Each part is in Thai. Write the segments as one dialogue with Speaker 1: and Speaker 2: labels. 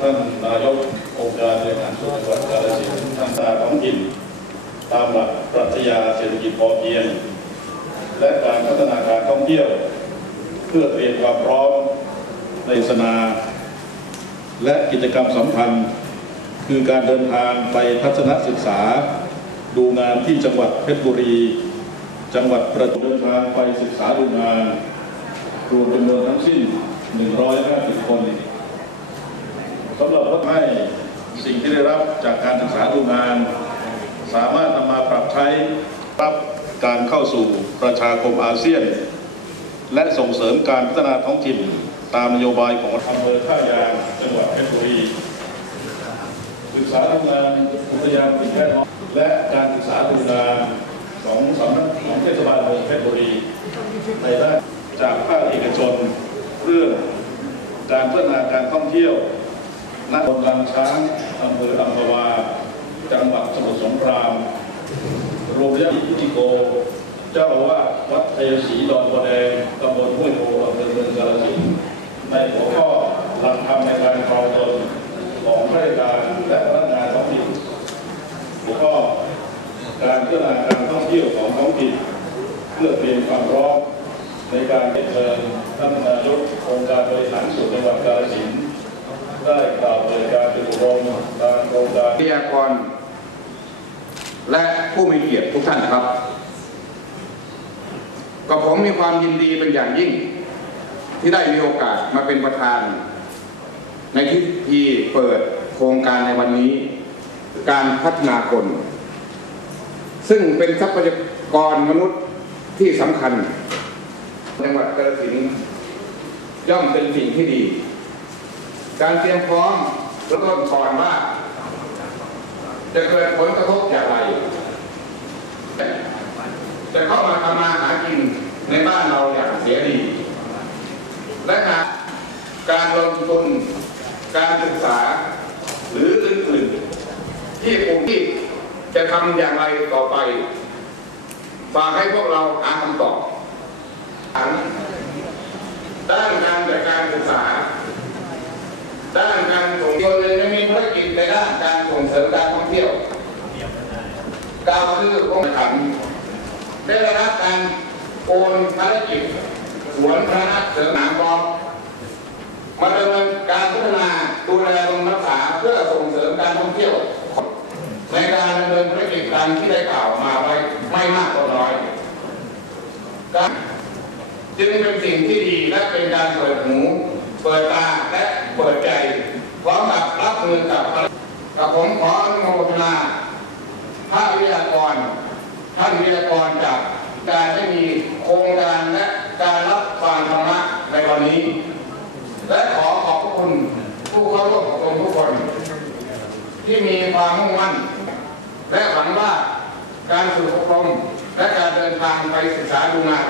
Speaker 1: ท่านนายกองค์การบริหารส่วนจังหวัดกาฬสินธุ์ท่านสาท้องถิ่นตามหลักปรัชญาเศรษฐกิจพอเพียง และการพัฒนาการท่องเที่ยว เพื่อเตรียมความพร้อมในสนา และกิจกรรมสำคัญ คือการเดินทางไปทัศนศึกษา ดูงานที่จังหวัดเพชรบุรี จังหวัดประจวบเดินทางไปศึกษาดูงาน รวมจำนวนทั้งสิ้น 150 คน สำหรับว่าให้สิ่งที่ได้รับจากการศึกษาดูงาน สามารถนำมาปรับใช้รับการเข้าสู่ประชาคมอาเซียน และส่งเสริมการพัฒนาท้องถิ่นตามนโยบายของอำเภอท่ายางจังหวัดเพชรบุรีศึกษาดูงานอุทยานสิ่งแวดล้อมและการศึกษาดูงานของสำนักของเทศบาลเมืองเพชรบุรีในด้านจากภาคเอกชนเรื่องการพัฒนาการท่องเที่ยว ณบนลังช้างอำเภออัมพวา จังหวัดสมุทรสงครามโรงเรียนพิจิโก เจ้าอาวาสวัดเทยศรีดอนบัวแดงตำบลห้วยโพอำเภอเมืองกาฬสินธุ์ในหัวข้อหลักธรรมในการครองตนของข้าราชการและพนักงานท้องถิ่นหัวข้อการพัฒนาการท่องเที่ยวของท้องถิ่นเพื่อเตรียมความพร้อมในการเปิดเชิญท่านนา รฝึกอบรมตามโครงการ
Speaker 2: วิทยากร และผู้มีเกียรติทุกท่านครับ กับผมมีความยินดีเป็นอย่างยิ่ง ที่ได้มีโอกาสมาเป็นประธาน ในพิธีเปิดโครงการในวันนี้ การพัฒนาคน ซึ่งเป็นทรัพยากรมนุษย์ที่สำคัญจังหวัดกาฬสินธุ์ย่อมเป็นสิ่งที่ดี การเตรียมพร้อม เริ่มต้นก่อนว่า จะเกิดผลกระทบอย่างไร จะเข้ามาทำมาหากินในบ้านเราอย่างเสียดี และการการลงทุนการศึกษา หรืออื่นๆ ที่ผมที่จะทำอย่างไรต่อไป ฝากให้พวกเราหาคำตอบด้านการจัดการศึกษา ด้านการส่งส่วนหนึ่งจะมีภารกิจในด้านการส่ง เสริมการท่องเที่ยวกล่าวคือองค์ขันได้รับการโอนภารกิจสวนพระนักเสริมหนามกอล์ฟมาดำเนินการพัฒนาดูแลบำรุงรักษาเพื่อส่งเสริมการท่องเที่ยว ในการดำเนินภารกิจตามที่ได้กล่าวมาไว้ไม่มากก็น้อยการจึงเป็นสิ่งที่ดีและเป็นการเปิดหู เปิดตาและเปิดใจพร้อมกับรับมือกับ กับผมขออนุโมทนาภาควิทยากร ท่านวิทยากรจากการได้มีโครงการและการรับฟังธรรมะในวันนี้ และขอขอบคุณผู้เข้าร่วมอบรมทุกคน ที่มีความมุ่งมั่น และหวังว่าการฝึกอบรมและการเดินทางไปศึกษาดูงาน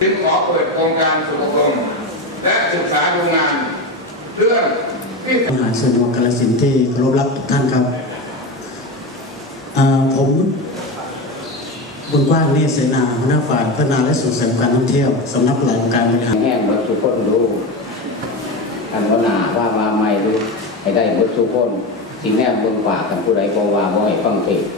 Speaker 2: จึงขอเปิดโครงการฝึกอบรมและศึกษาดูงานเรื่อง ท
Speaker 3: หารส่วนจังหวัดกาฬสินธุ์ที่เคารพรักทุกท่านครับอ่อผมบุญกว้างเนตรเสนาหัวหน้าฝ่ายพัฒนาและส่งเสริมการท่องเที่ยวสำนักหลักการบริหาร
Speaker 4: แห้งบดสุคนรู้อันว่าหนาว่าว่าไม่รู้ให้ได้บดสุคนสิ่งแน่เบิ่งฝากกันผู้ใดก็ว่าบ่ให้ฟังเทศน์